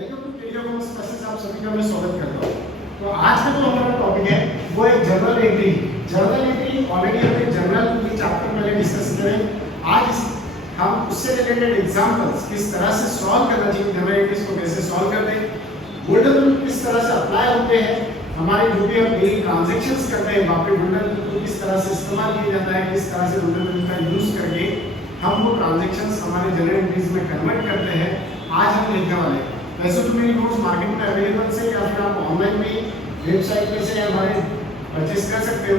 Welcome to video commerce classes. आप सभी का मैं स्वागत करता हूँ। तो आज का जो हमारा टॉपिक है वो है journal entry. Journal entry already हमने जर्नल ये चैप्टर पहले डिस्कस किए हैं। आज हम उससे रिलेटेड एग्जांपल्स किस तरह से सॉल्व करना चाहिए, जर्नल एंट्रीज को कैसे सॉल्व करते हैं, गोल्डन रूल किस तरह से अप्लाई होते हैं, हमारे जो भी हम डेली ट्रांजैक्शंस करते हैं वहाँ पे गोल्डन रूल को किस तरह से इस्तेमाल किया जाता है, किस तरह से गोल्डन रूल का यूज करके हम वो ट्रांजैक्शंस हमारे जर्नल एंट्रीज में कन्वर्ट करते हैं, आज हम लिखने वाले हैं। वैसे तो मेरी नोट्स मार्केट में अवेलेबल से या फिर आप ऑनलाइन भी वेबसाइट पे से हमारे परचेस कर सकते हो,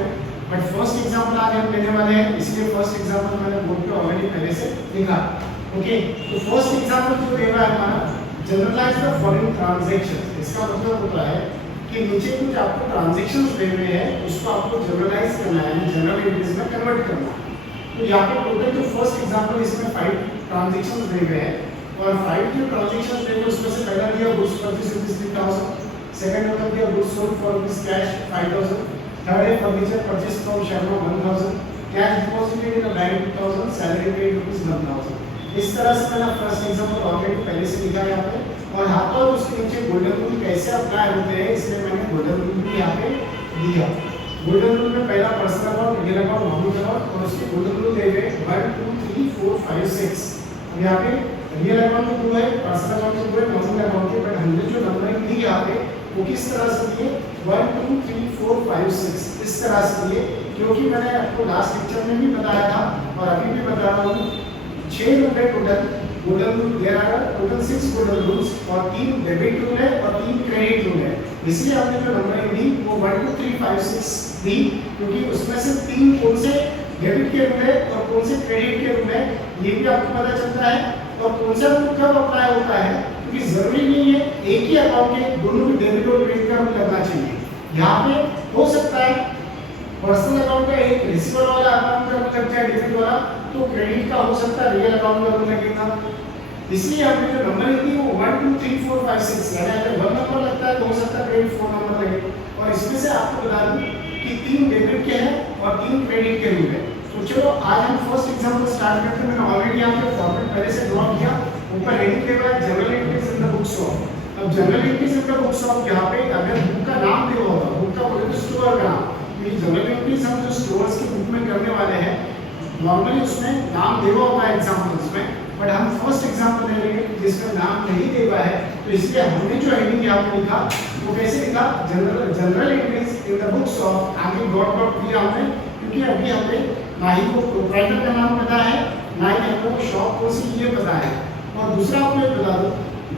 बट फर्स्ट एग्जांपल आज हम लेने वाले हैं, इसलिए फर्स्ट एग्जांपल मैंने बोर्ड पे ऑलरेडी पहले से लिखा। ओके, तो फर्स्ट एग्जांपल जो दे रहा है हमारा जनरलाइज द फॉलोइंग ट्रांजैक्शंस। इसका मतलब होता है कि नीचे कुछ आपको ट्रांजैक्शंस दे रहे हैं, उसको आपको जनरलाइज करना है, जनरल एंट्रीज में कन्वर्ट करना है। तो यहाँ पे टोटल जो फर्स्ट एग्जांपल इसमें 5 ट्रांजैक्शंस दे रहे हैं और 5 जो ट्रांजैक्शंस दे उसमें से पहला दिया गुड्स परचेज ₹3,000, सेकंड नंबर दिया goods sold for cash 5,000, third है furniture purchase from Sharma 1,000, cash deposited in bank 2,000, salary paid ₹1,000। इस तरह से मैंने फर्स्ट एग्जांपल ऑलरेडी पहले से लिखा है यहाँ पे, और यहाँ पर उसके नीचे गोल्डन रूल कैसे अप्लाई होते हैं इसलिए मैंने गोल्डन रूल भी यहाँ पे दिया। गोल्डन रूल में पहला personal account, real account, nominal account और उसके गोल्डन रूल दे गए 1 2 3 4 5 6। अब यहाँ पे रियल अकाउंट के 2 है, पर्सनल अकाउंट के 2 है, नॉमिनल अकाउंट के, बट हमने जो नंबरिंग दी यहाँ पे वो किस तरह से दिए 1 2 3 4 5 6 इस तरह से दिए, क्योंकि मैंने आपको लास्ट लेक्चर में भी बताया था और अभी भी बता रहा हूँ 6 रूल है टोटल गोल्डन रूल दे रहा है, टोटल 6 गोल्डन रूल्स और 3 डेबिट रूल है और 3 क्रेडिट रूल है। इसलिए हमने जो नंबरिंग दी वो 1 2 3 5 6 दी, क्योंकि उसमें से 3 कौन से डेबिट के रूल है और कौन से क्रेडिट के रूल है ये भी आपको पता चलता है, और कौन सा रूल कब अप्लाई होता है, क्योंकि जरूरी नहीं है एक ही अकाउंट के दोनों भी डेबिट और क्रेडिट का रूल लगना चाहिए। यहाँ पे हो सकता है पर्सनल अकाउंट का एक रिसीवर वाला अकाउंट का रूल लग जाए डेबिट वाला, तो क्रेडिट का हो सकता है रियल अकाउंट का रूल लगेगा। इसलिए हमने जो नंबर दी वो 1 2 3 4 5 6 यानी अगर 1 नंबर लगता है तो हो सकता है क्रेडिट 4 नंबर लगे, और इसमें से आपको बता दूं कि 3 डेबिट के हैं और 3 क्रेडिट के रूल है। तो चलो आज हम फर्स्ट एग्जांपल स्टार्ट करते हैं। मैंने ऑलरेडी यहाँ पे फॉर्मेट पहले से ड्रॉ किया, ऊपर हेडिंग दे रहा है general entries in the books of. अब general entries in the books of यहाँ पे अगर बुक का नाम दिया होगा, बुक का बोले तो स्टोर का नाम, ये जनरल एंट्रीज हम जो स्टोर्स की बुक में करने वाले हैं नॉर्मली उसमें नाम देवा होगा एग्जांपल्स में, बट हम फर्स्ट एग्जांपल ले लेंगे जिसमें नाम नहीं देवा है, तो इसलिए हमने जो हेडिंग यहाँ पे लिखा वो कैसे लिखा general entries in the books of, आगे डॉट डॉट दिया हमने, क्योंकि अभी हमें ना ही वो प्रोप्राइटर का नाम पता है ना ही हमको शॉप कौन सी ये पता है। और दूसरा आपको ये बता दो,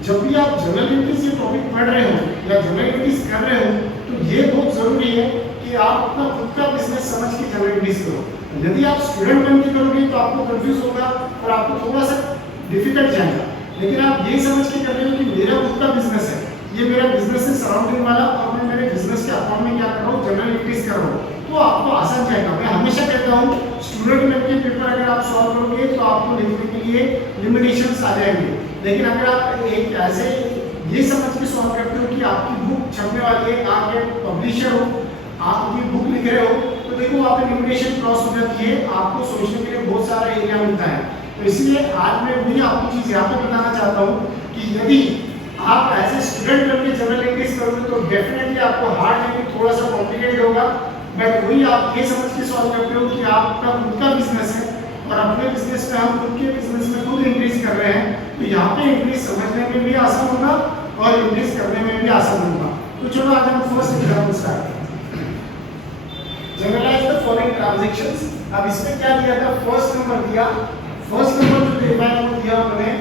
जब भी आप जनरल एंट्रीज ये टॉपिक पढ़ रहे हो या जनरल एंट्रीज कर रहे हो तो ये बहुत जरूरी है कि आप अपना खुद का बिजनेस समझ के जनरल एंट्रीज करो। यदि आप स्टूडेंट बन के करोगे तो आपको कंफ्यूज होगा और आपको थोड़ा सा डिफिकल्ट जाएगा, लेकिन आप ये समझ के कर रहे हो कि मेरा खुद का बिजनेस है, ये मेरा बिजनेस है सराउंडिंग वाला, और मैं मेरे बिजनेस के अकाउंट में क्या कर रहा हूँ जनरल एंट्रीज कर रहा हूँ, तो आपको आसान जाएगा। मैं हमेशा कहता हूँ स्टूडेंट लेवल के पेपर अगर आप सॉल्व करोगे तो आपको लिखने के लिए लिमिटेशंस आ जाएंगे, लेकिन अगर आप एक ऐसे ये समझ के सॉल्व करते हो कि आपकी बुक छपने वाली है, आप एक पब्लिशर हो, आप अपनी बुक लिख रहे हो, तो देखो वहाँ पे लिमिटेशन क्रॉस हो जाती है, आपको सोचने के लिए बहुत सारा एरिया मिलता है। तो इसलिए आज मैं वही आपको चीज़ यहाँ पे बताना चाहता हूँ कि यदि आप एज ए स्टूडेंट करके जनरल एंट्रीज करोगे तो डेफिनेटली आपको हार्ड लेकिन थोड़ा सा कॉम्प्लिकेटेड होगा, बट वही आप ये समझ के सॉल्व करते हो कि आपका खुद का बिजनेस है और अपने बिजनेस में हम खुद के बिजनेस में खुद एंट्रीज कर रहे हैं, तो यहाँ पे एंट्रीज समझने में भी आसान होगा और एंट्रीज करने में भी आसान होगा। तो चलो आज हम फर्स्ट एग्जांपल स्टार्ट करते हैं। Journalise the following transactions. अब इसमें क्या दिया था, फर्स्ट नंबर दिया, फर्स्ट नंबर जो दिया हमने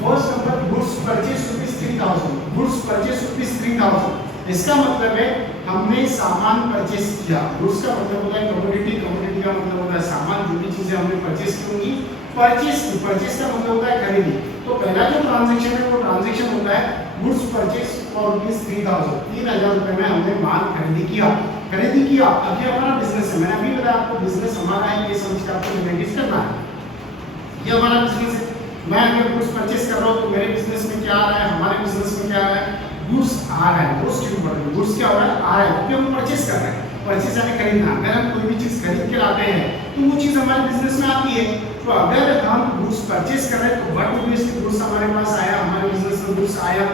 first number goods purchase ₹3,000, goods purchase ₹3,000। इसका मतलब है हमने सामान परचेज किया। गुड्स का मतलब होता है कमोडिटी, कमोडिटी का मतलब होता है सामान, जो भी चीजें हमने परचेज की होंगी, परचेज का मतलब होता है खरीदी। तो पहला जो ट्रांजैक्शन है वो ट्रांजैक्शन होता है गुड्स परचेज फॉर ₹3,000, 3,000 रुपए में हमने माल खरीदी किया। अभी हमारा बिजनेस है, मैंने अभी बताया आपको बिजनेस हमारा है, ये समझ के आपको मैनेज करना है, ये हमारा बिजनेस है। मैं अगर गुड्स परचेज कर रहा हूँ तो मेरे बिजनेस में क्या आ रहा है, हमारे बिजनेस में क्या आ रहा है, गुड्स आ रहा है, मोस्ट इंपॉर्टेंट गुड्स क्या हो रहा है, आ रहा है, क्योंकि हम परचेज कर रहे हैं। परचेज यानी खरीदना, अगर हम कोई भी चीज खरीद के लाते हैं तो वो चीज हमारे बिजनेस में आती है। तो अगर हम गुड्स परचेज कर रहे हैं तो बट ऑब्वियसली गुड्स हमारे पास आया, हमारे बिजनेस में गुड्स आया,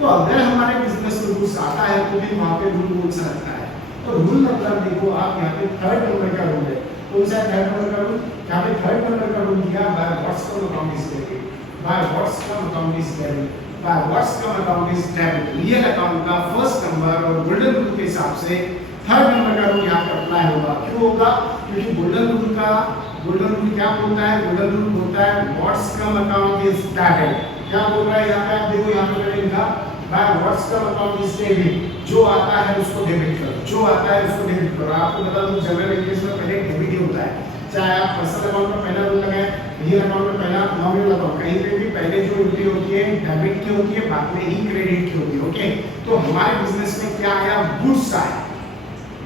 तो अगर हमारे बिजनेस में गुड्स आता है तो भी वहाँ पे रूल कौन सा लगता है? तो रूल मतलब देखो आप यहाँ पे थर्ड नंबर का रूल है, कौन सा थर्ड नंबर का रूल? यहाँ पे थर्ड नंबर का रूल दिया by what's come account is debit, by what's come account is debit, by what's come account is debit. Real account का फर्स्ट नंबर और गोल्डन रूल के हिसाब से थर्ड नंबर का रूल यहाँ पे अप्लाई होगा। क्यों होगा? क्योंकि गोल्डन रूल क्या बोलता है? गोल्डन रूल बोलता है what's come account is debit. क्या बोल रहा है यहाँ पे? आप देखो यहाँ पे मैंने लिखा by what's come account is debit, जो आता है उसको डेबिट करो, जो आता है उसको डेबिट करो। आपको बता दूं जनरल इंग्लिश में पहले डेबिट ही होता है, चाहे आप पर्सनल अकाउंट में पहला रूल लगाएं, रियल अकाउंट में पहला नॉमिनल अकाउंट, कहीं पे भी पहले जो एंट्री होती है डेबिट की होती है, बाद में ही क्रेडिट की होती है। ओके, तो हमारे बिजनेस में क्या आया? गुड्स आया,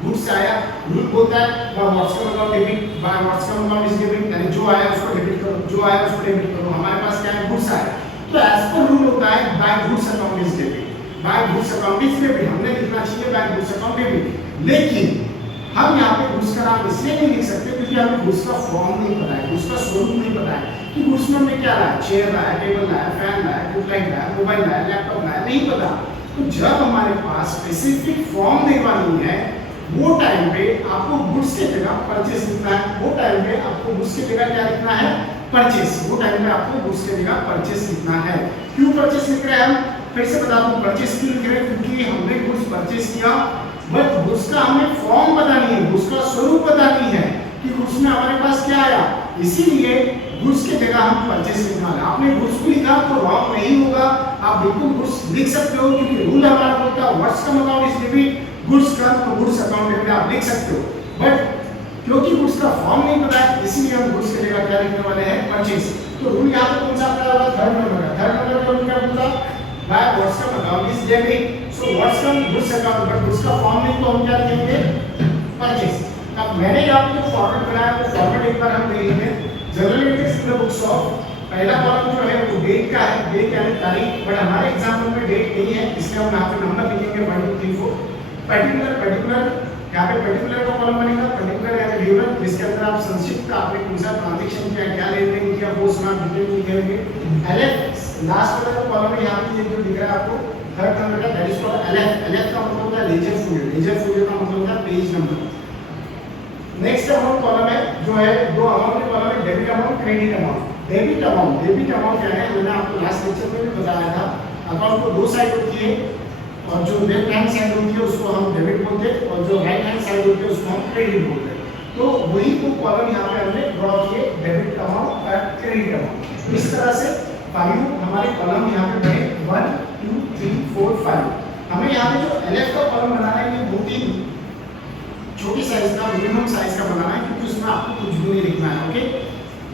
गुड्स आया। रूल बोलता है by what's come account debit, by what's come account is debit, यानी जो आया उसको डेबिट करो, जो आया उसको डेबिट करो। हमारे पास क्या है? गुड्स आया, तो एज पर रूल होता है by goods account is debit, by goods account is debit. हमने लिखना चाहिए बाय गुड्स अकाउंट डेबिट, लेकिन हम यहाँ पे गुड्स का नाम इसलिए नहीं लिख सकते क्योंकि हमें गुड्स का फॉर्म नहीं पता है, गुड्स का स्वरूप नहीं पता है कि गुड्स में हमने क्या लाया, चेयर लाया, टेबल लाया, फैन लाया, ट्यूबलाइट लाया, मोबाइल लाया, लैपटॉप लाया, नहीं पता। तो जब हमारे पास स्पेसिफिक फॉर्म देवानी है वो टाइम पे आपको गुड्स की जगह परचेस लिखना है, वो टाइम पे आपको गुड्स की जगह क्या लिखना है? परचेस। वो टाइम पे आपको गुड्स की जगह परचेस लिखना है। क्यों परचेस लिख रहे हैं हम? फिर से बता दूं परचेस क्यों लिख रहे हैं? क्योंकि हमने गुड्स परचेस किया बट गुड्स का हमें फॉर्म पता नहीं है, गुड्स का स्वरूप पता नहीं है कि गुड्स में हमारे पास क्या आया, इसीलिए गुड्स की जगह हम परचेस लिखना है। आपने गुड्स भी लिखा तो रॉन्ग नहीं होगा, आप बिल्कुल गुड्स लिख सकते हो क्योंकि रूल हमारा बोलता है what's come account is debit, goods का तो गुड्स अकाउंट डेबिट आप लिख सकते हो। बट क्योंकि गुड्स का फॉर्म नहीं पता है इसीलिए हम गुड्स की जगह क्या लिखने वाले हैं? परचेस। तो रूल यहाँ पे कौन सा अप्लाई होगा? थर्ड नंबर का। थर्ड नंबर का रूल क्या बोलता है? By what's come account is debit, so what's come goods account, but goods का फॉर्म नहीं तो हम क्या लिखेंगे? परचेस। अब मैंने आपको फॉर्मेट बनाया वो फॉर्मेट एक बार हम देख लेते हैं। General entries in the books of, पहला कॉलम जो है वो डेट का है, डेट यानी तारीख, बट हमारे एग्जांपल में डेट नहीं है इसलिए हम यहाँ पे नंबर लिखेंगे 1 2 3 4। पर्टिकुलर यहाँ पे पर्टिकुलर का कॉलम बनेगा, पर्टिकुलर यानी ड्यूरल, जिसके अंदर आप संक्षिप्त का आपने कौन सा ट्रांजैक्शन किया, क्या लेन देन किया, वो उसमें आप डिटेल में लिखेंगे। एलएफ लास्ट वाला कॉलम है यहाँ पे ये जो दिख रहा है आपको थर्ड नंबर का, that is called LF. LF का मतलब होता है लेजर फूल्ड, लेजर फूल्ड का मतलब होता है page number. Next amount column है जो है दो अमाउंट के कॉलम है, debit amount, credit amount. Debit amount क्या है? मैंने आपको लास्ट लेक्चर में भी बताया था, अकाउंट को दो साइड होती है और जो लेफ्ट हैंड साइड होती है उसको हम डेबिट बोलते हैं और जो राइट हैंड साइड होती है उसको हम क्रेडिट बोलते हैं। तो वही दो कॉलम यहाँ पे हमने ड्रॉ किए, डेबिट अमाउंट और क्रेडिट अमाउंट। इस तरह से 5 हमारे कॉलम यहाँ पे बने 1 2 3 4 5। हमें यहाँ पे जो एलएफ का कॉलम बनाना है ये बहुत ही छोटी साइज का, मिनिमम साइज का बनाना है क्योंकि उसमें आपको कुछ भी नहीं लिखना है। ओके,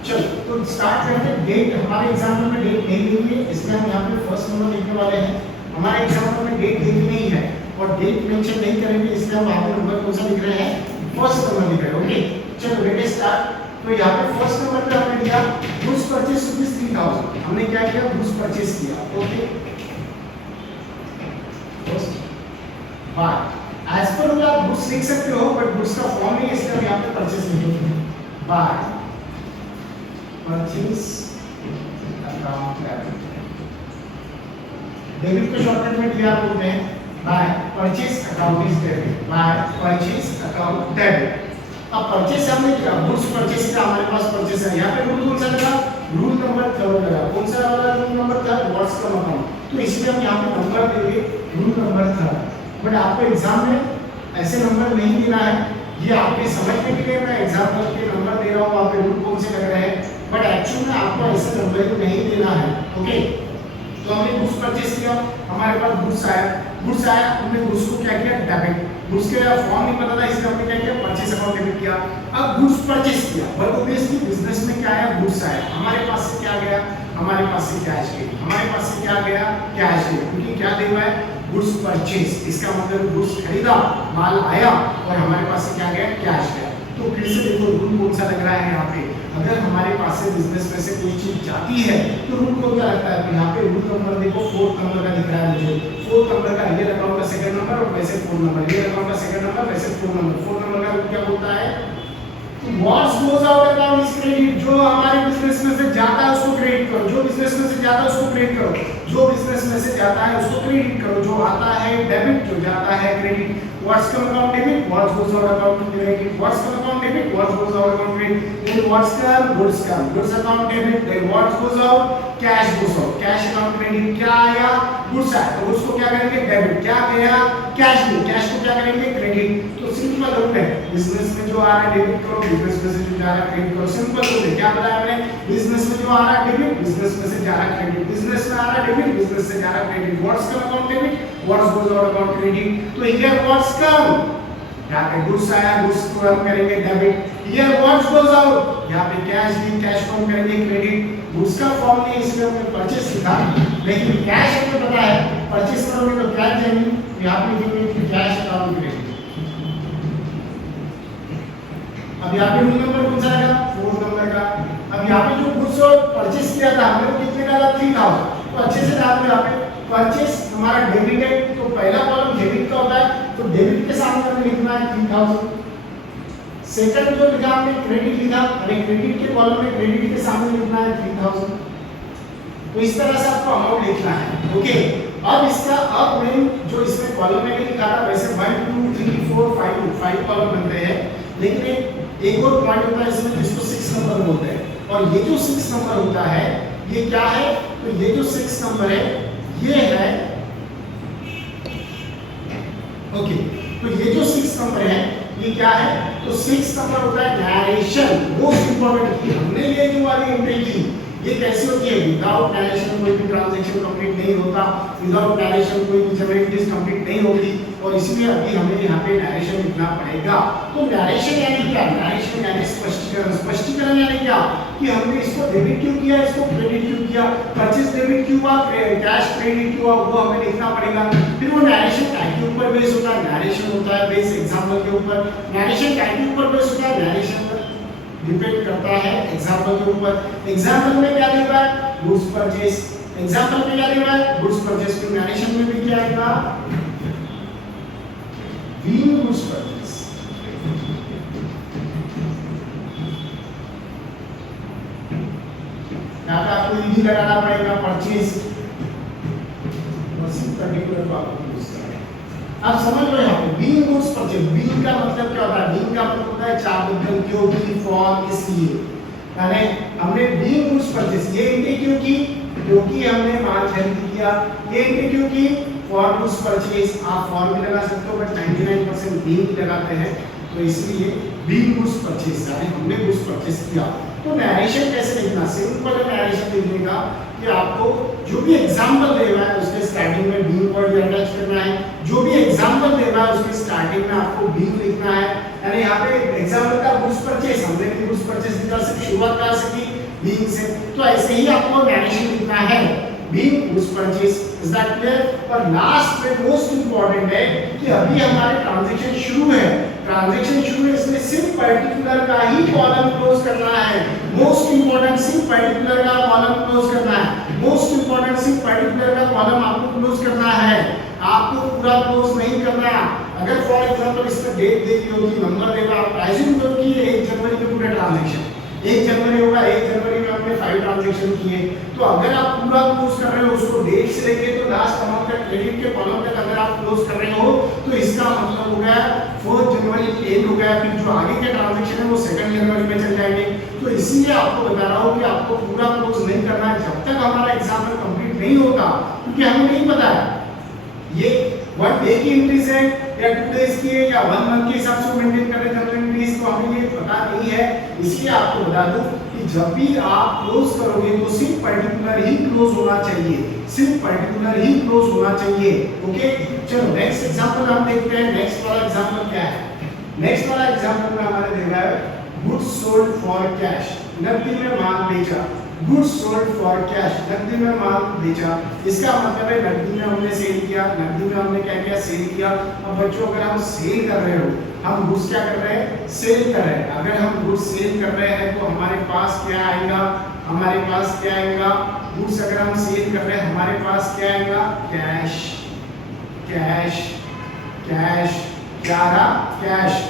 चलो तो स्टार्ट करते हैं। डेट हमारे एग्जाम्पल में डेट नहीं दी हुई है इसलिए हम यहाँ पे फर्स्ट नंबर लिखने वाले हैं। हमारे एग्जाम्पल में डेट दी नहीं है और डेट मेंशन नहीं करेंगे इसलिए हम यहाँ पे नंबर कौन सा लिख रहे हैं? फर्स्ट नंबर लिख रहे हैं। ओके, चलो लेट अस स्टार्ट। तो यहाँ पे फर्स्ट नंबर पे हमने दिया गुड्स परचेस ₹3000। हमने क्या किया? गुड्स परचेस किया। Okay, by as per rule आप गुड्स लिख सकते हो बट गुड्स का फॉर्म नहीं है इसलिए हम यहाँ पे परचेस लिखेंगे। By purchase account debit, debit को शॉर्टकट में डीआर बोलते हैं। By purchase account is debit, by purchase account debit. अब परचेस हमने किया, गुड्स परचेस किया, हमारे पास परचेस है। यहाँ पे रूल कौन सा लगा? रूल नंबर 3 लगा। कौन सा वाला रूल नंबर था? What's come account. तो इसलिए हम यहाँ पे नंबर देंगे रूल नंबर 3। बट आपको एग्जाम में ऐसे नंबर नहीं देना है, ये आपके समझने के लिए मैं एग्जाम्पल के नंबर दे रहा हूँ, वहाँ पे रूल कौन से लग रहे हैं, बट एक्चुअली में आपको ऐसे नंबर नहीं देना है। ओके, तो हमने गुड्स परचेस किया, हमारे पास गुड्स आया, हमने गुड्स को क्या किया? डेबिट। गुड्स के फॉर्म नहीं पता था इसलिए हमने क्या किया? परचेस अकाउंट डेबिट किया। अब गुड्स परचेस किया बट ऑब्वियसली बिजनेस में क्या आया? गुड्स आया। हमारे पास से क्या गया? हमारे पास से कैश गई। हमारे पास से क्या गया? कैश गई, क्योंकि क्या दे हुआ है? Goods purchase. इसका मतलब गुड्स खरीदा, माल आया और हमारे पास से क्या गया? कैश गया। तो फिर से देखो रूल कौन सा लग रहा है यहाँ पे, अगर हमारे पास से बिजनेस में से कोई चीज जाती है तो रूल कौन सा लगता है? तो यहाँ पे रूल नंबर देखो 4 नंबर का दिख रहा है मुझे, 4 नंबर का रियल अकाउंट का सेकंड नंबर और वैसे 4 नंबर, रियल अकाउंट का सेकंड नंबर वैसे 4 नंबर। 4 नंबर का रूल क्या बोलता है? What's goes out account is credit, जो हमारे बिजनेस में से जाता है उसको क्रेडिट करो, जो बिजनेस में से जाता है उसको क्रेडिट करो, जो बिजनेस में से जाता है उसको क्रेडिट करो, जो आता है डेबिट, जो जाता है credit. What's come account debit, what's goes out account credit, what's come account debit, what's goes out account credit, then what's come goods account debit, then what goes out cash goes out, cash account credit. क्या आया? Goods आया, तो goods को क्या करेंगे? Debit. क्या गया? Cash में, कैश को क्या करेंगे? क्रेडिट। तो सिंपल रूल है, बिजनेस में जो आ रहा है डेबिट करो, बिजनेस में से जो जा रहा है क्रेडिट करो। सिंपल रूल है, क्या बताया मैंने? बिजनेस में जो आ रहा है डेबिट, बिजनेस में से जा रहा है क्रेडिट, बिजनेस में आ रहा है डेबिट, बिजनेस से जा रहा है credit. What's come account debit, what's goes out account credit. तो हियर व्हाट्स कम, यहाँ पे गुड्स आया, गुड्स को हम करेंगे debit. Here what's goes out, यहाँ पे कैश दी, कैश को हम करेंगे क्रेडिट। गुड्स का फॉर्म नहीं, इसमें हमने परचेस लिखा, लेकिन कैश हमें पता है, परचेस करोगे तो क्या चाहिए, यहाँ पे लिखेंगे कैश अकाउंट क्रेडिट। अब यहाँ पे रूल नंबर कौन सा आएगा? 4 नंबर का। अब यहाँ पे जो गुड्स और परचेस किया था हमने, कितने का था? 3000। तो अच्छे से ध्यान में, यहाँ पे परचेस हमारा डेबिट है, तो पहला कॉलम डेबिट का होता है, तो डेबिट के सामने हमें लिखना है 3000। सेकंड जो लिखा हमने क्रेडिट लिखा, अरे क्रेडिट के कॉलम में क्रेडिट के सामने लिखना है 3000। तो इस तरह से आपको अमाउंट लिखना है, ओके। अब इसका अब मैं जो इसमें कॉलम में लिखा था, वैसे 1 2 3 4 5 कॉलम बनते हैं, लेकिन एक और पॉइंट होता है इसमें जिसको 6 नंबर बोलते हैं। और ये जो 6 नंबर होता है ये क्या है? तो ये जो 6 नंबर है ये है, ओके। तो ये जो 6 नंबर है ये क्या है? तो 6 नंबर होता है नरेशन। मोस्ट इंपॉर्टेंट की हमने ये जो वाली एंट्री की, ये कैसी होती है? विदाउट नरेशन कोई भी ट्रांजैक्शन कंप्लीट नहीं होता, विदाउट नरेशन कोई भी जनरल कंप्लीट नहीं होती, और इसलिए अभी हमें यहाँ पे नरेशन लिखना पड़ेगा। तो नरेशन यानी क्या? नरेशन यानी स्पष्टीकरण। स्पष्टीकरण यानी क्या? कि हमने इसको डेबिट क्यों किया, इसको क्रेडिट क्यों किया, परचेस डेबिट क्यों हुआ, कैश क्रेडिट क्यों हुआ, वो हमें लिखना पड़ेगा। फिर वो नरेशन क्या के ऊपर बेस होता है? नरेशन होता है बेस एग्जाम्पल के ऊपर। नरेशन क्या के ऊपर बेस होता है? नरेशन डिपेंड करता है एग्जाम्पल के ऊपर। एग्जाम्पल में क्या दिया हुआ है? Goods purchase. एग्जाम्पल में क्या दिया हुआ है? Goods purchase. फिर नरेशन में भी क्या आएगा? Being goods purchase. यहाँ पे आपको ईडी लगाना पड़ेगा परचेस, उसी पर्टिकुलर को आपको यूज करना है। अब समझ लो यहाँ पे बीइंग गुड्स परचेस, बीइंग का मतलब क्या होता है? बीइंग का मतलब होता है चाबुकन, क्योंकि, फॉर, इसलिए। यानी हमने बीइंग गुड्स परचेस ये एंट्री क्यों की? क्योंकि हमने माल खरीद किया। ये एंट्री क्यों की? For goods purchase. आप फॉर भी लगा सकते हो, बट 99% बीइंग लगाते हैं, तो इसलिए बीइंग गुड्स परचेस यानी हमने गुड्स परचेस किया। तो नरेशन कैसे लिखना? सिंपल है नरेशन लिखने का कि आपको जो भी एग्जांपल दे रहा है उसके स्टार्टिंग में बीइंग वर्ड अटैच करना है। जो भी एग्जांपल दे रहा है उसके स्टार्टिंग में आपको बीइंग लिखना है। यानी यहाँ पे एग्जांपल का गुड्स परचेस, हमने भी गुड्स परचेस लिखा, सिर्फ शुरुआत कहाँ से की? बीइंग से। तो ऐसे ही आपको नरेशन लिखना है, being goods purchase. Is that clear? और लास्ट में मोस्ट इंपॉर्टेंट है कि अभी हमारे ट्रांजैक्शन शुरू है, ट्रांजैक्शन शुरू है, इसमें सिर्फ पर्टिकुलर का ही कॉलम क्लोज करना है। मोस्ट इंपॉर्टेंट सिर्फ पर्टिकुलर का कॉलम क्लोज करना है। मोस्ट इंपॉर्टेंट सिर्फ पर्टिकुलर का कॉलम आपको क्लोज करना है, आपको पूरा क्लोज नहीं करना। अगर फॉर एग्जांपल इसमें डेट देखी होगी, नंबर देगा, आप एज्यूम करो कि 1 जनवरी के पूरे ट्रांजैक्शन 1 जनवरी होगा, 1 जनवरी में आपने 5 ट्रांजैक्शन किए, तो अगर आप पूरा क्लोज कर रहे हो उसको डेट से लेके तो लास्ट अमाउंट तक क्रेडिट के कॉलम तक अगर आप क्लोज कर रहे हो, तो इसका मतलब हो गया 4 जनवरी एंड हो गया। फिर जो आगे के ट्रांजैक्शन है वो 2 जनवरी में चल जाएंगे। तो इसीलिए आपको बता रहा हूँ कि आपको पूरा क्लोज नहीं करना है जब तक हमारा एग्जाम्पल कंप्लीट नहीं होगा, क्योंकि हमें नहीं पता है ये 1 डे की एंट्रीज है या 2 डेज की है या 1 मंथ के हिसाब से मेंटेन कर रहे हैं जनरल एंट्रीज, तो हमें ये पता नहीं है। इसलिए आपको बता दूं कि जब भी आप क्लोज करोगे तो सिर्फ पर्टिकुलर ही क्लोज होना चाहिए, सिर्फ पर्टिकुलर ही क्लोज होना चाहिए। ओके, चलो नेक्स्ट एग्जांपल हम देखते हैं। नेक्स्ट वाला एग्जांपल क्या है? नेक्स्ट वाला एग्जांपल में हमारे दे रहा है गुड्स सोल्ड फॉर कैश, नकदी में माल बेचा। गुड्स सोल्ड फॉर कैश, नकदी में माल बेचा। इसका मतलब है नकदी में हमने सेल किया, नकदी में हमने क्या किया? सेल किया। अब बच्चों अगर हम सेल कर रहे हो, हम गुड्स क्या कर रहे हैं? सेल कर रहे हैं। अगर हम गुड्स सेल कर रहे हैं तो हमारे पास क्या आएगा? हमारे पास क्या आएगा? गुड्स अगर हम सेल कर रहे हैं हमारे पास क्या आएगा? कैश, कैश, कैश, क्या रहा? कैश।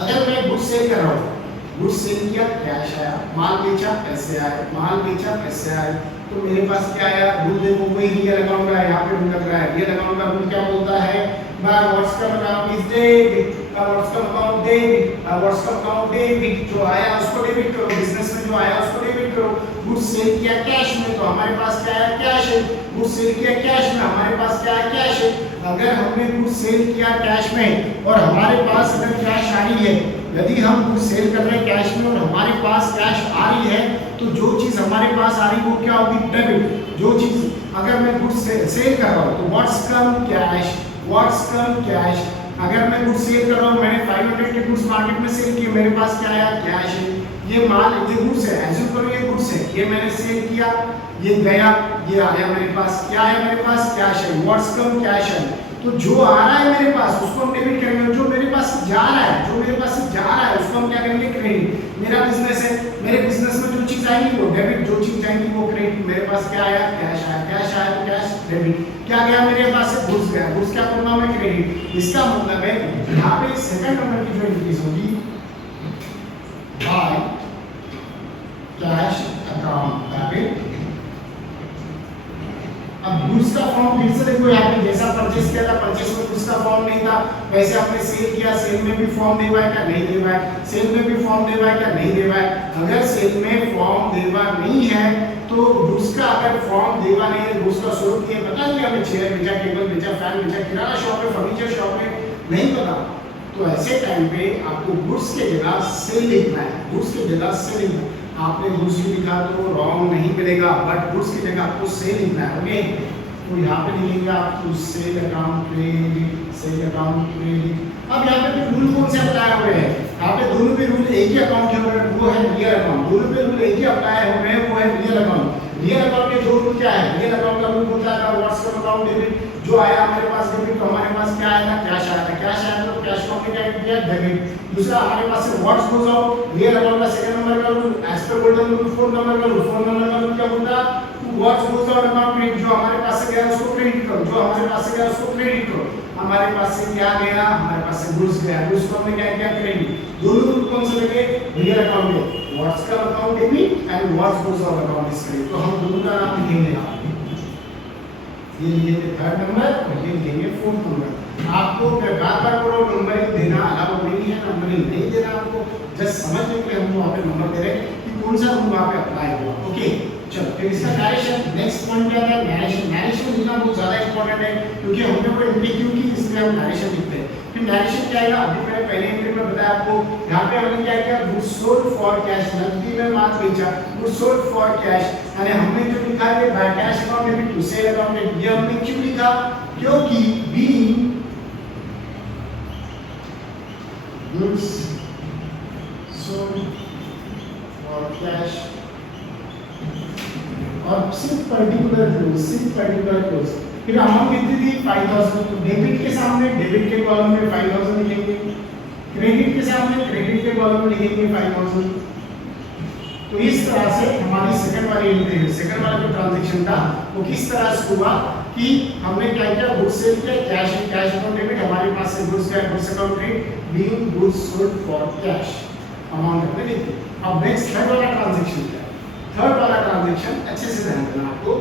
अगर मैं गुड्स सेल कर रहा हूँ, गुड्स सेल किया, कैश आया, माल बेचा, पैसे आए, माल बेचा, पैसे आए। तो मेरे पास क्या आया रूल, देखो वही रियल अकाउंट का यहाँ पे रूल लग रहा है। रियल अकाउंट का रूल क्या बोलता है, by what's come account is debit, what's come account debit, what's come account debit, जो आया उसको डेबिट करो, बिजनेस में जो आया उसको डेबिट करो। गुड्स सेल किया कैश में, तो हमारे पास क्या है कैश है। गुड्स सेल किया कैश में, हमारे पास क्या है कैश है। अगर हमने गुड्स सेल किया कैश में और हमारे पास अगर कैश आ रही है, यदि हम गुड्स सेल कर रहे हैं कैश में और हमारे पास कैश आ रही है, तो जो चीज हमारे पास आ रही है वो क्या होगी डेबिट। जो चीज अगर मैं गुड्स सेल कर रहा हूं तो व्हाट्स कम कैश, व्हाट्स कम कैश। अगर मैं गुड्स सेल कर रहा हूं, मैंने 500 के गुड्स मार्केट में सेल किए, मेरे पास क्या आया कैश है। ये माल, ये गुड्स है, एज्यूम करो ये गुड्स है, ये मैंने सेल किया, ये गया, ये आया मेरे पास, क्या है मेरे पास कैश है, व्हाट्स कम कैश है। तो जो आ रहा है मेरे पास उसको हम डेबिट करेंगे, जो मेरे पास से जा रहा है, जो मेरे पास से जा रहा है उसको हम क्या करेंगे क्रेडिट। मेरा बिजनेस है, मेरे बिजनेस में जो चीज आएगी वो डेबिट, जो चीज जाएगी वो क्रेडिट। मेरे पास क्या आया कैश आया, कैश आया तो कैश डेबिट। क्या गया मेरे पास से गुड्स गया, गुड्स क्या करना है क्रेडिट। इसका मतलब है यहाँ पे सेकंड नंबर की जो इंक्रीज होगी बाय कैश अकाउंट डेबिट। अब गुड्स का फॉर्म फिर से देखो, यहाँ पे जैसा परचेस किया था परचेस में गुड्स का फॉर्म नहीं था, वैसे आपने सेल किया, सेल में भी फॉर्म देवा है क्या नहीं देवा है, सेल में भी फॉर्म देवा है क्या नहीं देवा है। अगर सेल में फॉर्म देवा नहीं है तो गुड्स का अगर फॉर्म देवा नहीं है, गुड्स का स्वरूप ये पता नहीं, हमें चेयर बेचा, टेबल बेचा, फैन बेचा, किराना शॉप में, फर्नीचर शॉप में नहीं पता, तो ऐसे टाइम पे आपको गुड्स के जगह सेल लिखना है, गुड्स के जगह सेल लिखना है। आपने गुड्स लिखा तो रॉन्ग नहीं मिलेगा, बट गुड्स की जगह आपको सेल लिखना है। ओके, तो यहाँ पे लिखेंगे आप sale account credit, sale account credit. अब यहाँ पे रूल कौन से अप्लाई हो रहे हैं, यहाँ पे दोनों पे रूल एक ही अकाउंट के ऊपर, वो है रियल अकाउंट। दोनों पे रूल एक ही अप्लाई हो रहे हैं, वो है रियल अकाउंट। रियल अकाउंट के दो रूल क्या है, रियल अकाउंट का रूल बोलता है व्हाट्स कम अकाउंट डेबिट, जो आया हमारे पास डेबिट, तो हमारे पास क्या आया था कैश आया था, कैश आया तो कैश को हमने क्या किया डेबिट। दूसरा हमारे पास से what's goes out, real account का सेकंड नंबर का rule as per golden rule, fourth number का रूल, फोर्थ नंबर का रूल क्या बोलता है what's goes out account credit, जो हमारे पास से गया उसको क्रेडिट करो, जो हमारे पास से गया उसको क्रेडिट करो। हमारे पास से क्या गया, हमारे पास से गुड्स गया, गुड्स को हमने क्या किया क्रेडिट। दोनों रूल कौन से लगे रियल अकाउंट में, व्हाट्स का account debit and what's goes out account is credit. तो हम दोनों का नाम लिखेंगे, आप ये लिखेंगे थर्ड नंबर और ये लिखेंगे फोर्थ नंबर। आपको बार-बार करो नंबरिंग देना अलाउ नहीं है, नंबरिंग नहीं देना आपको, जस्ट समझने के लिए हम वहां पे नंबर दे रहे हैं कि कौन सा रूल वहां पे अप्लाई हुआ। ओके, चलो फिर इसका नरेशन, नेक्स्ट पॉइंट क्या है नरेशन। नरेशन लिखना बहुत ज्यादा इंपॉर्टेंट है क्योंकि हमने वो एमसीक्यू की, इसलिए हम नरेशन लिखते हैं। फिर नरेशन क्या आएगा, अभी मैंने पहले एंट्री में बताया आपको, यहाँ पे हमने क्या किया गुड्स सोल्ड फॉर कैश, नकदी में माल बेचा, गुड्स सोल्ड फॉर कैश, यानी हमने जो लिखा है by cash account debit to sale account debit. ये हमने क्यों लिखा, क्योंकि being goods sold for cash और सिर्फ पर्टिकुलर क्लोज, सिर्फ पर्टिकुलर क्लोज। फिर अमाउंट कितनी थी 5000, तो डेबिट के सामने डेबिट के कॉलम में 5000 लिखेंगे, क्रेडिट के सामने क्रेडिट के कॉलम में लिखेंगे 5000। तो इस तरह से हमारी सेकंड वाली एंट्री, सेकंड वाला जो ट्रांजैक्शन था वो किस तरह से हुआ कि हमने क्या किया गुड्स सेल किया, कैश कैश अकाउंट डेबिट, हमारे पास से गुड्स गया, goods account credit, being goods sold for cash, amount हमने लिख दी। अब नेक्स्ट थर्ड वाला ट्रांजैक्शन क्या है, थर्ड वाला ट्रांजैक्शन अच्छे से ध्यान देना आपको,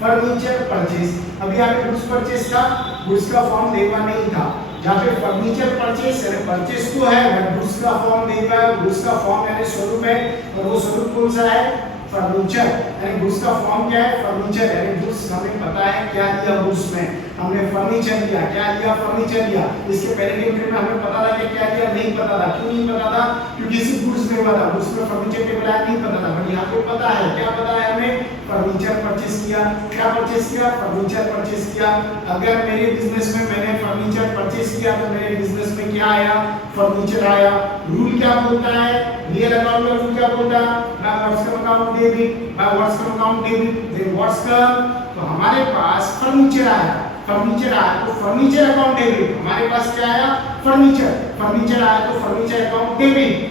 फर्नीचर परचेज। अभी यहाँ पे गुड्स परचेज था, गुड्स का फॉर्म देवा नहीं था, जहाँ पे फर्नीचर परचेज है, परचेज तो है बट गुड्स का फॉर्म देवा है, गुड्स का फॉर्म यानी स्वरूप है, और वो स्वरूप कौन सा है फर्नीचर, यानी गुड्स का फॉर्म क्या है फर्नीचर, यानी गुड्स हमें पता है क्या दिया गुड्स में, हमने फर्नीचर दिया, क्या दिया फर्नीचर दिया। इसके पहले के एंट्री में हमें पता था कि क्या दिया, नहीं पता था। क्यों नहीं पता था, क्योंकि सिर्फ गुड्स देवा था, गुड्स में फर्नीचर टेबल आया नहीं पता था, बट यहाँ पे पता है, क्या पता है हमें फर्नीचर परचेज किया, क्या परचेज किया फर्नीचर परचेज किया। अगर मेरे बिजनेस में मैंने फर्नीचर परचेज किया तो मेरे बिजनेस में क्या आया फर्नीचर आया। रूल क्या बोलता है, रियल अकाउंट का रूल क्या बोलता है, by what's come account debit, by what's come account debit, then what's कम, तो हमारे पास फर्नीचर आया, फर्नीचर आया तो फर्नीचर अकाउंट डेबिट, हमारे पास क्या आया फर्नीचर, फर्नीचर आया तो furniture account debit,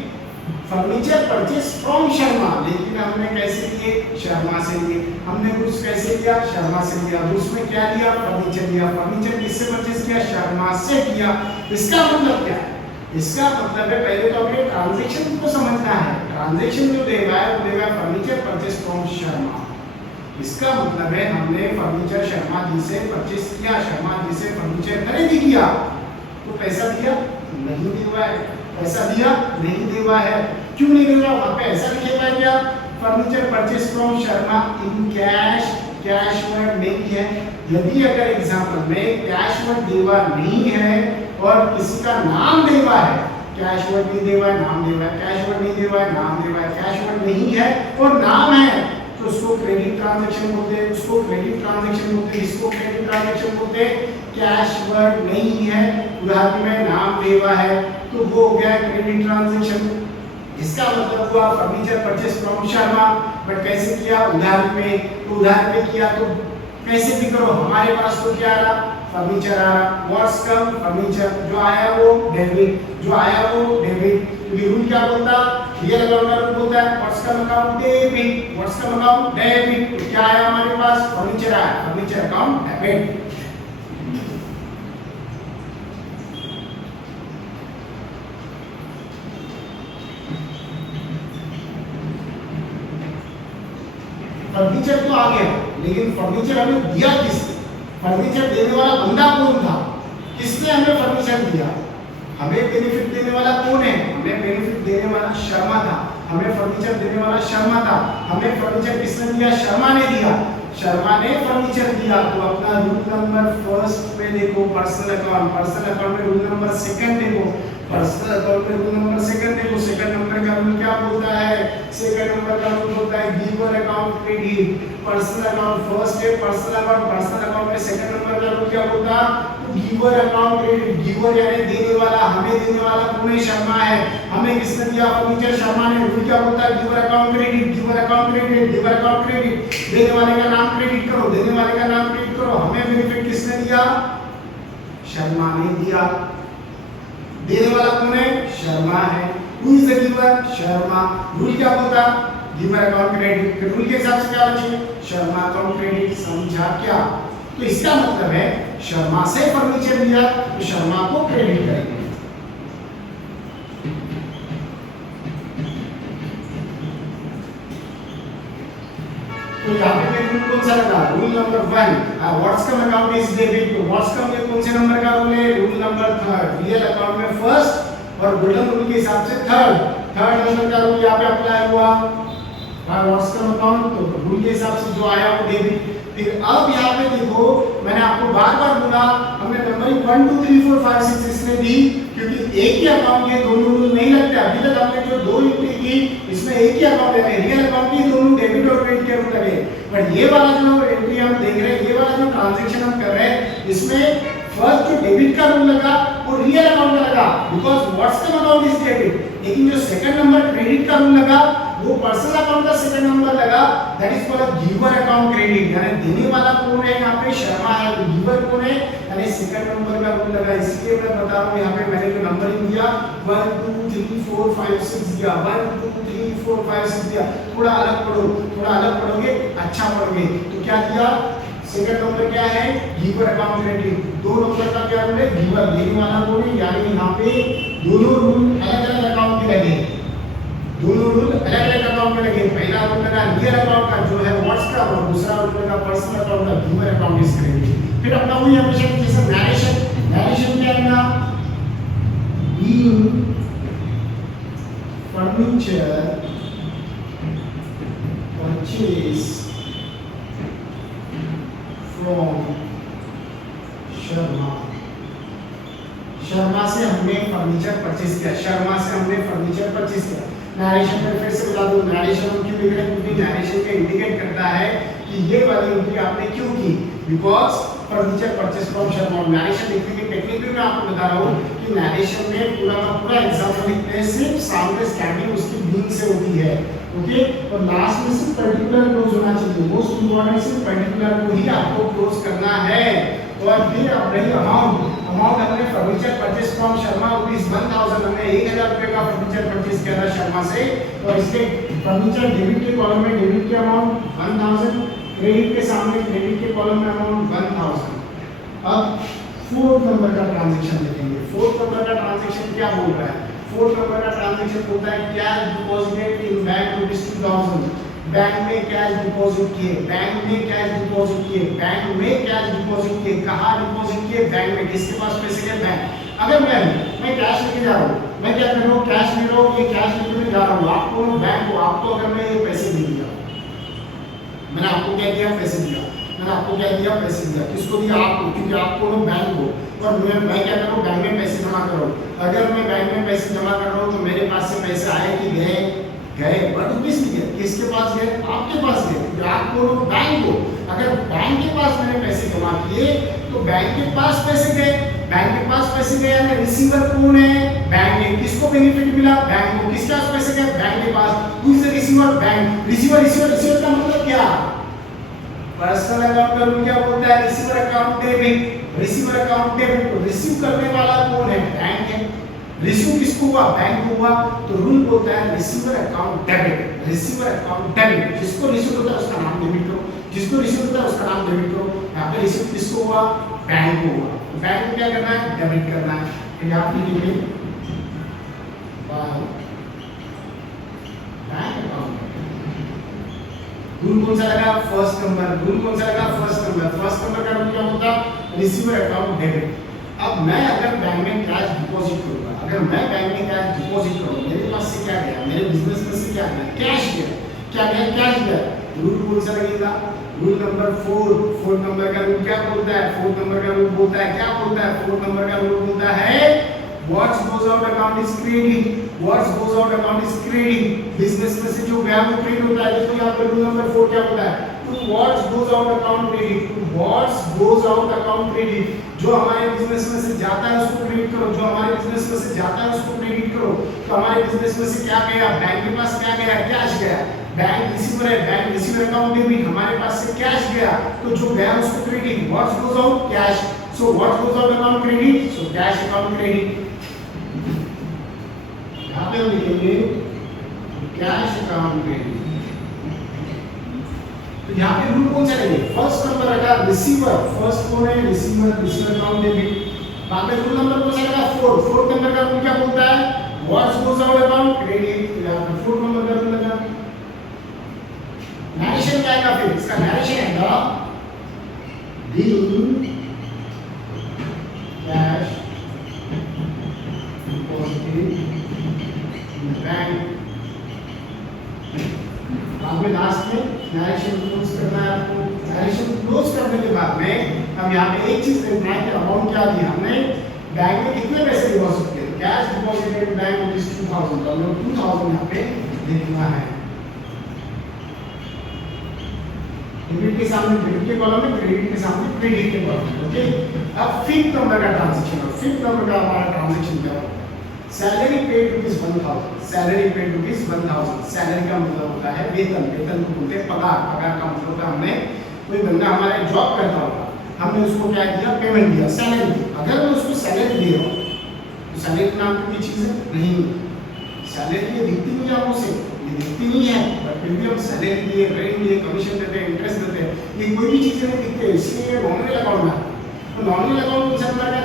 furniture purchase from Sharma, लेकिन हमने कैसे लिए शर्मा से लिए, हमने गुड्स कैसे लिया शर्मा से लिया, गुड्स में क्या लिया फर्नीचर लिया, फर्नीचर किससे परचेज किया शर्मा से किया। इसका मतलब क्या है, इसका मतलब है पहले तो हमें ट्रांजैक्शन को समझना है, ट्रांजैक्शन जो देगा है वो देगा फर्नीचर परचेज फ्रॉम शर्मा, इसका मतलब है हमने फर्नीचर शर्मा जी से परचेस किया, शर्मा जी से फर्नीचर खरीदी किया, तो पैसा दिया नहीं दिया है, पैसा दिया नहीं दिया है। क्यों नहीं दिया? वहां पे ऐसा लिखेगा क्या, furniture purchase from Sharma in cash, cash word नहीं है। यदि अगर एग्जांपल में कैश वर्ड देवा नहीं है और किसी का नाम देवा है, कैश वर्ड नहीं देवा है, नाम देवा है, कैश वर्ड नहीं देवा है, नाम देवा है, कैश वर्ड नहीं है और नाम है, तो उसको क्रेडिट ट्रांजैक्शन बोलते हैं, उसको क्रेडिट ट्रांजैक्शन बोलते हैं, इसको क्रेडिट ट्रांजैक्शन बोलते हैं। कैश वर्ड नहीं है, उदाहरण में नाम देवा है, तो वो हो गया क्रेडिट ट्रांजैक्शन। इसका मतलब हुआ furniture purchase from Sharma, but कैसे किया? उदाहरण में, तो उदाहरण में किया तो कैसे भी करो, हमारे पास तो क्या आ रहा, फर्नीचर आ रहा, व्हाट्स कम फर्नीचर, जो आया वो डेबिट, जो आया वो डेबिट। क्योंकि रूल क्या बोलता, रियल अकाउंट का रूल बोलता है what's come account debit, what's come account debit. तो क्या आया हमारे पास, फर्नीचर आया, फर्नीचर अकाउंट डेबिट। फर्नीचर तो आ गया, लेकिन फर्नीचर हमें दिया किसने? फर्नीचर देने वाला बंदा कौन था? किसने हमें फर्नीचर दिया? हमें बेनिफिट देने वाला कौन है? हमें बेनिफिट देने वाला शर्मा था, हमें फर्नीचर देने वाला शर्मा था। हमें फर्नीचर किसने दिया? शर्मा ने दिया, शर्मा ने फर्नीचर दिया। तो अपना रूल नंबर फर्स्ट पे देखो, पर्सनल अकाउंट, पर्सनल अकाउंट में रूल नंबर सेकंड देखो, पर्सनल अकाउंट में रूल नंबर सेकंड देखो। सेकंड नंबर का रूल क्या बोलता है? सेकंड नंबर का रूल बोलता है giver account credit. Personal account first है, पर्सनल अकाउंट में सेकंड नंबर का रूल क्या बोलता है? Giver account credit. गिवर यानी देने वाला, हमें देने वाला कौन है? शर्मा है। हमें किसने दिया? फर्नीचर, शर्मा ने। रूल क्या बोलता है? Giver account credit, giver account credit, giver account credit. देने वाले का नाम क्रेडिट करो, देने वाले का नाम क्रेडिट करो। हमें बेनिफिट किसने दिया? शर्मा ने दिया। देने वाला कौन है? शर्मा है। Who is the giver? Sharma. Rule क्या बोलता? Giver account credit. रूल के हिसाब से क्या बचे? Sharma account credit. समझा क्या? तो इसका मतलब है शर्मा से फर्नीचर लिया तो शर्मा को क्रेडिट करेंगे। तो यहाँ पे रूल कौन सा लगा? Rule number 1, what's come account is debit. तो व्हाट्स कम ये कौन से नंबर का रूल है? Rule number 3। रियल अकाउंट में फर्स्ट और गोल्डन रूल के हिसाब से थर्ड नंबर का रूल यहाँ पे अप्लाई हुआ। व्हाट्स कम अकाउंट, तो रूल के हिसाब से जो आया वो डेबिट। फिर अब यहाँ पे देखो, मैंने आपको बार-बार बोला, हमने नंबरिंग 1 2 3 4 5 6 इसमें दी क्योंकि एक ही अकाउंट के दोनों रूल नहीं लगते। अभी तक हमने जो दो एंट्री की इसमें एक ही अकाउंट है, रियल अकाउंट के दोनों डेबिट और क्रेडिट के रूल लगे। बट ये वाला जो एंट्री हम देख रहे हैं, ये वाला जो ट्रांजैक्शन हम कर रहे हैं, इसमें फर्स्ट जो डेबिट का रूल लगा वो रियल अकाउंट का लगा because what's come account is debit. लेकिन जो सेकंड नंबर क्रेडिट का रूल लगा वो पर्सनल अकाउंट का सेकंड नंबर लगा, that is called giver account credit. यानी देने वाला कौन है? यहाँ पे शर्मा है, तो गिवर कौन है? यानी सेकंड नंबर का रूल लगा। इसलिए मैं बता रहा हूँ यहाँ पे मैंने जो नंबरिंग दिया 1 2 3 4 5 6 दिया, 1 2 3 4 5 6 दिया। थोड़ा अलग पढ़ो, थोड़ा अलग पढ़ोगे अच्छा पढ़ोगे। तो क्या दिया? सेकंड नंबर क्या है? Giver account credit. दो नंबर का क्या रूल है? गिवर, देने वाला कौन है? यानी यहाँ पे दोनों रूल अलग-अलग अकाउंट के लगे, दोनों रूल अलग-अलग अकाउंट में लगे। पहला रूल लगा रियल अकाउंट का जो है व्हाट्स का, और दूसरा रूल लगा पर्सनल अकाउंट का गिवर अकाउंट इज क्रेडिट। फिर अपना वही हमेशा जैसे नरेशन क्या है ना, being furniture purchase from Sharma. Sharma से हमने फर्नीचर परचेज किया, शर्मा से हमने फर्नीचर परचेज किया। नरेशन में फिर से बता दूं, नरेशन हम क्यों लिख रहे हैं? क्योंकि नरेशन का इंडिकेट करता है कि ये वाली एंट्री आपने क्यों की, because furniture purchase from Sharma. Narration लिखने की टेक्निक भी मैं आपको बता रहा हूँ कि नरेशन में पूरा का पूरा एग्जांपल लिखते हैं, सिर्फ सामने स्टैंडिंग उसकी बीइंग से होती है, ओके। और लास्ट में सिर्फ पर्टिकुलर क्लोज होना चाहिए, मोस्ट इंपॉर्टेंट सिर्फ पर्टिकुलर को ही आपको क्लोज करना है। और फिर अब रही अमाउंट हमने फर्नीचर परचेज फ्रॉम शर्मा ₹1000, हमने 1000 रुपए का फर्नीचर परचेज किया था शर्मा से। और इसके फर्नीचर डेबिट के कॉलम में डेबिट की अमाउंट 1000, क्रेडिट के सामने क्रेडिट के कॉलम में अमाउंट 1000। अब फोर्थ नंबर का ट्रांजैक्शन देखेंगे। फोर्थ नंबर का ट्रांजैक्शन क्या बोल रहा है? फोर्थ नंबर का ट्रांजैक्शन बोलता है cash deposited in bank ₹2000, bank में कैश डिपॉजिट किए, बैंक में कैश डिपॉजिट किए, बैंक में कैश डिपॉजिट किए, कहाँ डिपॉजिट किए? बैंक में। किसके पास पैसे गए? बैंक। अगर मैं कैश लेके जा रहा हूँ, मैं क्या कर रहा हूँ? कैश ले रहा हूँ, ये कैश लेके मैं जा रहा हूँ, आपको बैंक को, आपको अगर मैं ये पैसे दे दिया, मैंने आपको क्या दिया? पैसे दिया। मैंने आपको क्या दिया? पैसे दिया। किसको दिया? आपको, क्योंकि आपको ना बैंक को, और मैं क्या कर रहा हूँ? बैंक में पैसे जमा कर रहा हूँ। अगर मैं बैंक में पैसे जमा कर रहा हूँ तो मेरे पास से पैसे आए कि गए? गए। बट किस लिए? किसके पास गए? आपके पास गए। आपको, बैंक को। अगर बैंक के पास मैंने पैसे जमा किए तो बैंक के पास पैसे गए, बैंक के पास पैसे गए, यानी रिसीवर कौन है? बैंक ने। किसको बेनिफिट मिला? बैंक को। किसके पास पैसे गए? बैंक के पास। Who is the receiver? Bank. Receiver का मतलब क्या? पर्सनल अकाउंट का रूल क्या बोलता है? Receiver account debit. Receiver account debit. तो रिसीव करने वाला कौन है? बैंक है। रिसीव किसको हुआ? बैंक को हुआ। तो रूल बोलता है receiver account debit. Receiver account debit. जिसको रिसीव होता है उसका नाम डेबिट करो, जिसको रिसीव होता है उसका नाम डेबिट करो। यहाँ पे रिसीव किसको हुआ? बैंक को हुआ। तो बैंक को क्या करना है? डेबिट करना है। तो यहाँ पे लिखेंगे बैंक अकाउंट। रूल कौन सा लगा? First number. रूल कौन सा लगा? First number. फर्स्ट नंबर का रूल क्या होता? Receiver account debit. अब मैं अगर बैंक में कैश डिपॉजिट करूंगा, अगर मैं बैंक में कैश डिपॉजिट करूं, मेरे पास से क्या गया? मेरे बिजनेस में से क्या गया? कैश गया। क्या गया? कैश गया। रूल कौन सा लगेगा? Rule number 4। 4 नंबर का रूल क्या बोलता है? 4 नंबर का रूल बोलता है, क्या बोलता है? 4 नंबर का रूल बोलता है What goes out account is credited. What goes out account is credited. Business में से जो गया वो क्रेडिट होता है। देखो यहाँ पे रूल नंबर 4 क्या बोलता है? To what goes out account credit. To what goes out account credit. जो हमारे बिजनेस में से जाता है उसको क्रेडिट करो, जो हमारे बिजनेस में से जाता है उसको क्रेडिट करो। तो हमारे बिजनेस में से क्या गया? बैंक के पास क्या गया? कैश गया। बैंक रिसीवर है, बैंक रिसीवर अकाउंट डेबिट। हमारे पास से कैश गया, तो जो गया उसको credit. What goes out? Cash. So what goes out account credit? So cash account credit. यहाँ पे हम लिखेंगे कैश अकाउंट क्रेडिट। तो यहाँ पे रूल कौन सा लेंगे? फर्स्ट नंबर लगा रिसीवर। फर्स्ट कौन है? रिसीवर। Receiver account debit. बाद में रूल नंबर कौन सा लगा? 4। 4 नंबर का रूल क्या बोलता है? What goes out account credit. यहाँ पे 4 नंबर का रूल लगा। नरेशन क्या आएगा फिर? इसका नरेशन आएगा बिल कैश डिपॉजिटेड बैंक। बाद में लास्ट में नरेशन क्लोज करना है आपको। नरेशन क्लोज करने के बाद में हम यहाँ पे एक चीज देखना है कि अमाउंट क्या दी हमने, बैंक में कितने पैसे डिपॉजिट किए। कैश डिपॉजिटेड बैंक में 2000, तो हमें 2000 यहाँ पे लिखना है। डेबिट के सामने डेबिट के कॉलम में, क्रेडिट के सामने क्रेडिट के कॉलम में। ओके, अब फिफ्थ नंबर का ट्रांजैक्शन है। फिफ्थ नंबर का हमारा ट्रांजैक्शन क्या होगा? Salary paid ₹1000। Salary paid ₹1000। Salary का मतलब होता है वेतन। वेतन को बोलते हैं पगार। पगार का मतलब होता है हमने, कोई बंदा हमारे जॉब करता होगा, हमने उसको क्या दिया? पेमेंट दिया, सैलरी। अगर मैं उसको सैलरी दे रहा हूँ तो सैलरी नाम की चीज है नहीं। सैलरी ये दिखती नहीं है आपको से, ये दिखती नहीं है, बट फिर भी हम सैलरी दिए, रेंट दिए, कमीशन देते हैं, इंटरेस्ट देते हैं, ये कोई भी चीजें नहीं दिखते, इसलिए नॉमिनल अकाउंट में। तो नॉमिनल अकाउंट कौन सा नंबर है?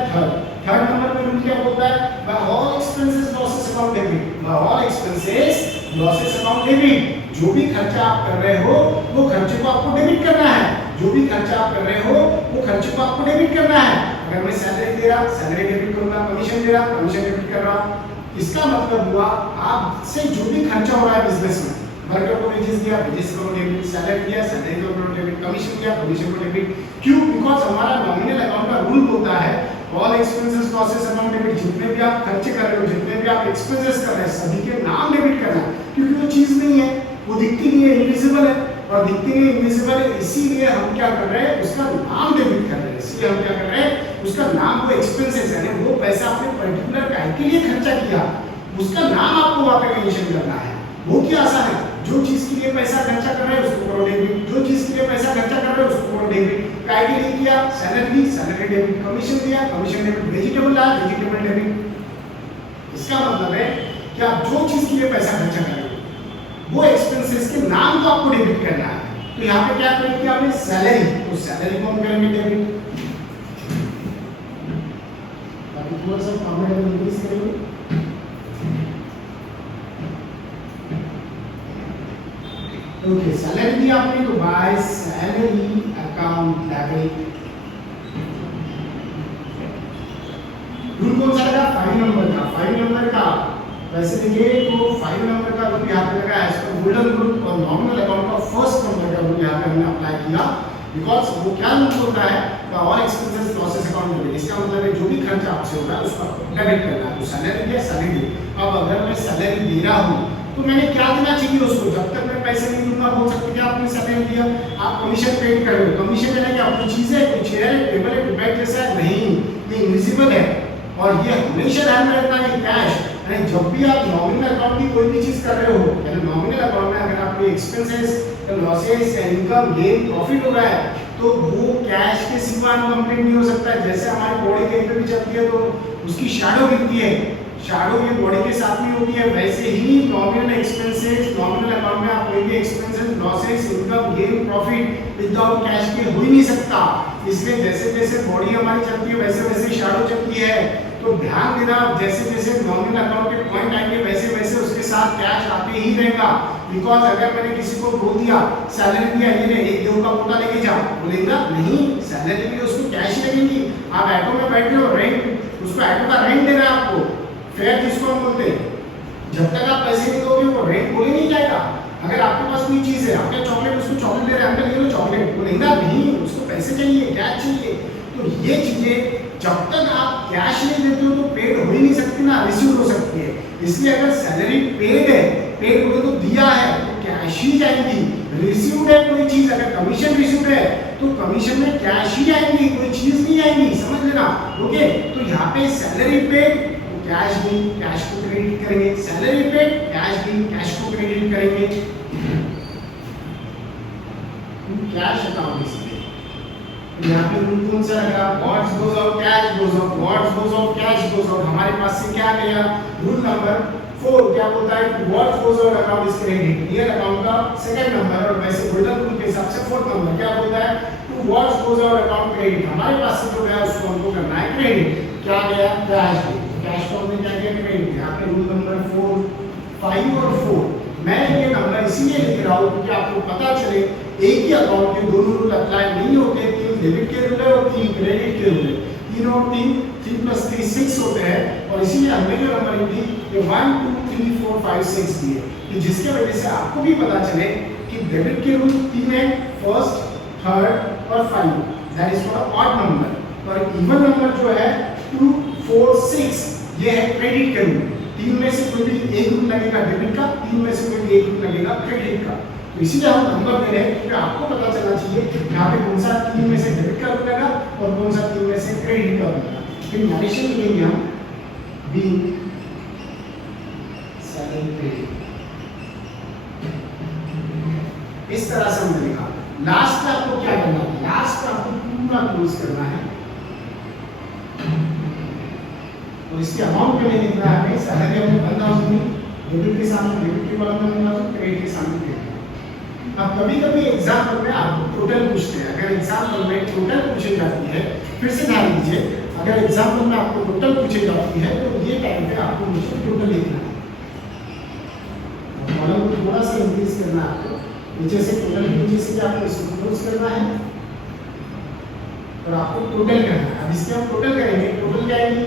थर्ड नंबर पे रूल क्या बोलता है? By all expenses losses account debit. By all expenses losses account debit. जो भी खर्चा आप कर रहे हो वो खर्चे को आपको डेबिट करना है। जो भी खर्चा आप कर रहे हो वो खर्चे को आपको डेबिट करना है। अगर मैं सैलरी दे रहा, सैलरी डेबिट करूंगा, कमीशन दे रहा, कमीशन डेबिट कर रहा। इसका मतलब हुआ आपसे जो भी खर्चा हो रहा है बिजनेस में, वर्कर को वेजेस दिया, वेजेस को डेबिट, सैलरी दिया, सैलरी को डेबिट, कमीशन दिया, कमीशन को डेबिट। क्यों? बिकॉज़ हमारा नॉमिनल अकाउंट का रूल बोलता है all expenses losses account debit. जितने भी आप खर्चे कर रहे हो, जितने भी आप एक्सपेंसेस कर रहे हैं, सभी के नाम डेबिट करना है। क्योंकि वो चीज नहीं है, वो दिखती नहीं है, इनविजिबल है, और दिखती नहीं है, इनविजिबल है, इसीलिए हम क्या कर रहे हैं? उसका नाम डेबिट कर रहे हैं। इसलिए हम क्या कर रहे हैं? उसका नाम, वो एक्सपेंसेस है, वो पैसा आपने पर्टिकुलर काय के लिए खर्चा किया, उसका नाम आपको वहां पे मेंशन करना है। वो क्या आसान है? जो चीज के लिए पैसा खर्चा कर रहे हैं उसको करो डेबिट, जो चीज के लिए पैसा खर्चा कर रहे हैं उसको करो डेबिट। काय के लिए किया? सैलरी, सैलरी डेबिट, कमीशन दिया, कमीशन डेबिट, वेजिटेबल लाया, वेजिटेबल डेबिट। इसका मतलब है कि आप जो चीज के लिए पैसा खर्चा कर रहे हो वो एक्सपेंसेस के नाम को आपको डेबिट करना है। तो यहाँ पे क्या क्रेडिट किया आपने? सैलरी, तो सैलरी को हम करेंगे डेबिट। बाकी थोड़ा सा कॉम्बिनेशन इंक्रीज करेंगे। ओके, सैलरी दिया आपने तो by salary account debit. Rule कौन सा लगा? 5 नंबर का। 5 नंबर का वैसे देखिए तो 5 नंबर का रूल यहाँ पे लगा एज पर गोल्डन रूल, और नॉमिनल अकाउंट का फर्स्ट नंबर का रूल यहाँ पे हमने अप्लाई किया, बिकॉज वो क्या रूल होता है, all expenses losses account debit. इसका मतलब है जो भी खर्चा आपसे होगा उसको डेबिट करना है। तो सैलरी दिया, सैलरी। अब अगर मैं सैलरी दे रहा हूँ तो मैंने क्या देना चाहिए उसको? जब तक मैं पैसे नहीं दूंगा बोल सकते कि आपने सैलरी दिया। आप कमीशन पेड कर रहे हो, कमीशन देना क्या कोई चीज है, कोई चेयर है, टेबल है, बेड जैसा है? नहीं, ये इनविजिबल है और ये हमेशा ध्यान में रखना है कैश। यानी जब भी आप नॉमिनल अकाउंट की कोई भी चीज कर रहे हो, यानी नॉमिनल अकाउंट में अगर आपके एक्सपेंसेस या लॉसेस या इनकम गेन प्रॉफिट हो रहा है तो वो कैश के सिवा इनकम्प्लीट नहीं हो सकता है। जैसे हमारी बॉडी कहीं पे भी चलती है तो उसकी शैडो गिरती है, शैडो ये बॉडी के साथ में होती है, वैसे ही नॉमिनल एक्सपेंसेस, नॉमिनल अकाउंट में आप कोई भी expenses losses income gain profit without cash के हो ही नहीं सकता। इसलिए जैसे जैसे बॉडी हमारी चलती है वैसे वैसे शैडो चलती है। तो ध्यान देना, जैसे जैसे नॉमिनल अकाउंट के पॉइंट आएंगे वैसे वैसे उसके साथ कैश आते ही रहेगा। बिकॉज अगर मैंने किसी को बोल दिया सैलरी दिया, ये ले एक गेहूं का मोटा लेके जा, बोलेगा नहीं, सैलरी भी उसको कैश ही लगेगी। आप ऑटो में बैठ रहे हो, रेंट, उसको ऑटो का रेंट देना है आपको, फेयर जिसको हम बोलते हैं। जब तक आप पैसे नहीं दोगे वो रेंट बोले नहीं जाएगा। अगर आपके पास कोई चीज है, आपने चॉकलेट, उसको चॉकलेट दे रहे हैं, अंकल ये लो चॉकलेट, बोलेगा नहीं, उसको पैसे चाहिए, कैश चाहिए। तो ये चीजें जब तक आप कैश नहीं देते हो तो पेड हो ही नहीं सकती ना, रिसीव हो सकती है। इसलिए अगर सैलरी पेड है, पेड बोले तो दिया है तो कैश ही जाएगी। रिसीव्ड है कोई चीज, अगर कमीशन रिसीव्ड है तो कमीशन में कैश ही आएंगी, कोई चीज नहीं आएगी, समझ लेना। ओके, तो यहाँ पे सैलरी पेड तो कैश भी, कैश को क्रेडिट करेंगे, सैलरी पेड कैश भी, कैश को क्रेडिट करेंगे। कैश अकाउंट इसलिए यहाँ पे रूल कौन सा लगा? What's goes out cash goes out, what's goes out cash goes out. हमारे पास से क्या गया? रूल नंबर 4 क्या बोलता है? What's goes out account is credit. ये अकाउंट का सेकंड नंबर, और वैसे गोल्डन रूल के हिसाब से फोर्थ नंबर क्या बोलता है? To what's goes out account credit. हमारे पास से जो गया उसको हमको करना है क्रेडिट। क्या गया? कैश। कैश को हमने क्या किया? क्रेडिट। यहाँ पे रूल नंबर 4, 5 और 4 मैं ये नंबर इसीलिए लिख रहा हूँ क्योंकि आपको पता चले एक ही अकाउंट के दोनों रूल अप्लाई नहीं होते। 3 डेबिट के रूल है और 3 क्रेडिट के रूल है। 3 और 3 + 3 6 होते हैं, और इसीलिए हमने जो नंबर लिखी ये 1 2 3 4 5 6 दिए कि जिसके वजह से आपको भी पता चले कि डेबिट के रूल 3 है, फर्स्ट, थर्ड और 5, that is for odd number. और इवन नंबर जो है 2 4 6 ये है क्रेडिट के रूल। 3 में से कोई भी एक रूल लगेगा डेबिट का, 3 में से कोई भी एक रूल लगेगा क्रेडिट का। तो इसीलिए हम नंबर दे रहे हैं क्योंकि आपको पता चलना चाहिए यहाँ पे कौन सा 3 में से डेबिट का रूल लगा और कौन सा 3 में से क्रेडिट का रूल लगा। फिर नरेशन लिखेंगे हम बी सैलरी क्रेडिट, इस तरह से हमने लिखा। लास्ट में आपको क्या करना है? लास्ट में आपको पूरा क्लोज करना है और इसके अमाउंट पे नहीं लिखना है। सैलरी हमने 10,000 दी, डेबिट के सामने डेबिट के कॉलम में 10,000, क्रेडिट के सामने क्रेडिट। अब कभी-कभी एग्जाम्पल में आपको टोटल पूछते हैं। अगर एग्जाम्पल में टोटल पूछी जाती है, फिर से ध्यान दीजिए, अगर एग्जाम्पल में आपको टोटल पूछी जाती है तो ये टाइम पे आपको मुझे टोटल लिखना है। कॉलम को थोड़ा सा इंक्रीज करना है आपको, नीचे से टोटल के नीचे से आपको इसको क्लोज करना है और आपको टोटल करना है। अब इसके हम टोटल करेंगे, टोटल क्या आएगी?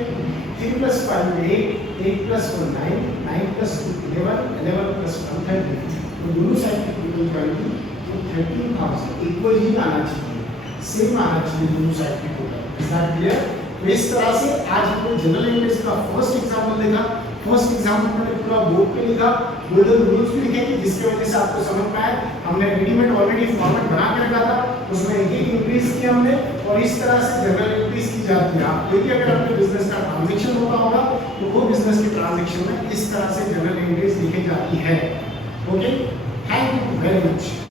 3 + 5 8, 8 + 1 9, 9 + 2 11, 11 + 1 13। तो दोनों साइड की टोटल करेंगे तो 13,000 इक्वल ही आना चाहिए, सेम आना चाहिए दोनों साइड की टोटल। Is that clear? तो इस तरह से आज हमने जनरल इंग्लिश का फर्स्ट एग्जांपल देखा। फर्स्ट एग्जांपल मैंने पूरा बोर्ड पे लिखा, गोल्डन रूल्स भी लिखे कि जिसकी वजह से आपको समझ में आए। हमने रेडीमेड ऑलरेडी फॉर्मेट बना के रखा था, उसमें एक इंक्रीज किया हमने, और इस तरह से जनरल इंक्रीज की जाती है। आप देखिए अगर अपने बिजनेस का ट्रांजैक्शन होता होगा तो वो बिजनेस के ट्रांजैक्शन में इस तरह से जनरल इंक्रीज लिखी जाती है। Okay, thank you very much.